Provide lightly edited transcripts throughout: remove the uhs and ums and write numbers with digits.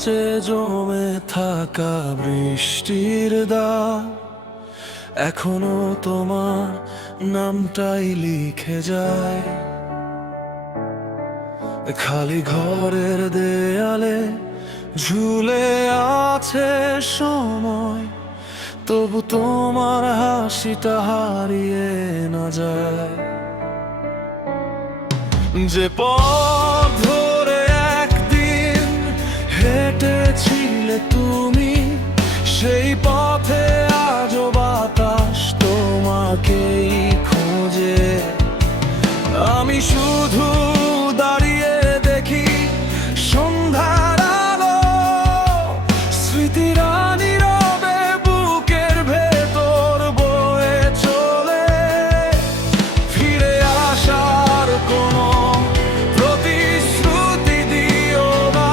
কাছে জমে থাকা বৃষ্টির দাগ এখনো তোমার নামটাই লিখে যায়। খালি ঘরের দেয়ালে ঝুলে আছে সময়, তবু তোমার হাসিটা হারিয়ে না যায়। যে পথ ধরে একদিন হেঁটেছিলে তুমি, সেই পথে আজও বাতাস তোমাকেই খোঁজে। আমি শুধু দাঁড়িয়ে দেখি সন্ধ্যার আলো, স্মৃতিরা নীরবে বুকের ভেতর বয়ে চলে। ফিরে আসার কোনো প্রতিশ্রুতি দিও না,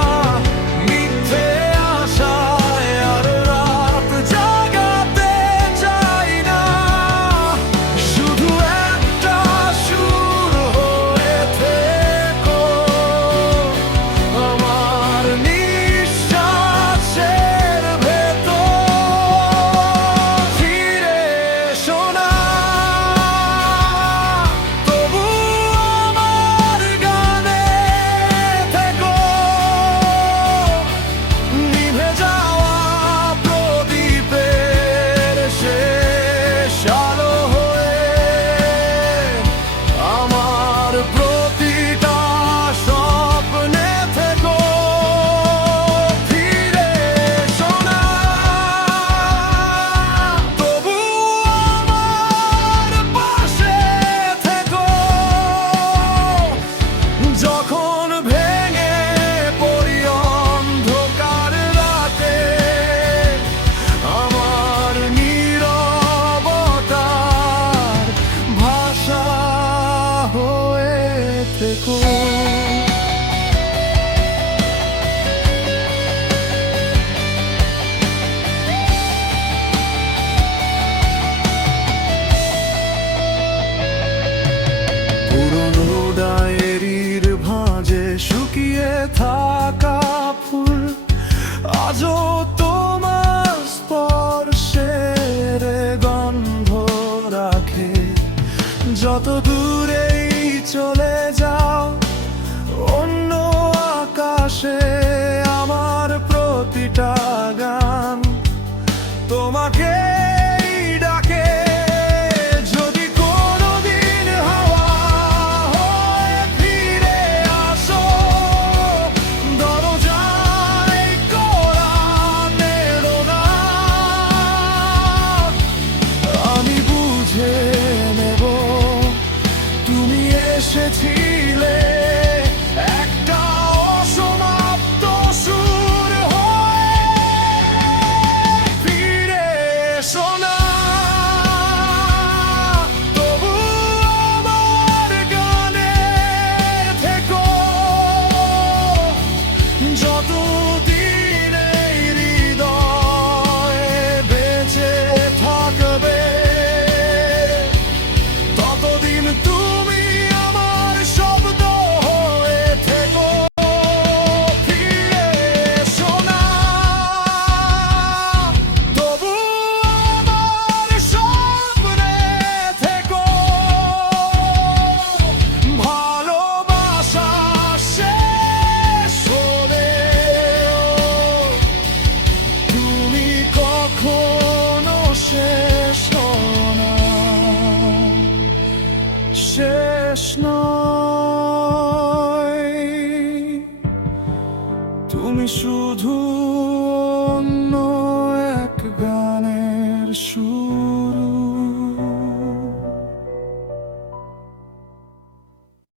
মিথ্যে আশায় আর রাত জাগাতে চাই না। শুধু একটা সুর হয়ে থেকো আমার নিঃশ্বাসের ভেতর। ফিরে এসো না, তবু আমার গানে থেকো। নিভে যাওয়া প্রদীপের শেষ আলো হয়ে আমার প্রতিটা স্বপ্নে থেকো। ফিরে এসো না, তবু আমার পাশে থেকো। যখন ভেঙে পড়ি অন্ধকার রাতে, আমার নীরবতার ভাষা হয়ে থেকো। পুরনো ডায়েরির ভাঁজে শুকিয়ে থাকা ফুল আজও তোমার স্পর্শের গন্ধ রাখে। যত দূরেই চলে যাও অন্য আকাশে, আমার প্রতিটা গান তোমাকে ডাকে। যদি কোনোদিন হাওয়া হয়ে ফিরে আসো, দরজায় কড়া নেড়ো না। আমি বুঝে নেব তুমি এসেছিলে একটা অসমাপ্ত সুর হয়ে। ফিরে এসো না, তবু আমার গানে থেকো। যতদিন এই হৃদয়ে বেঁচে থাকবে, ততদিন তুমি আমার শব্দ হয়ে থেকো। ফিরে এসো না, তবু আমার স্বপ্নে থেকো। ভালোবাসা শেষ হলেও তুমি কখনো শেষ হও না। শেষ নয়, তুমি শুধু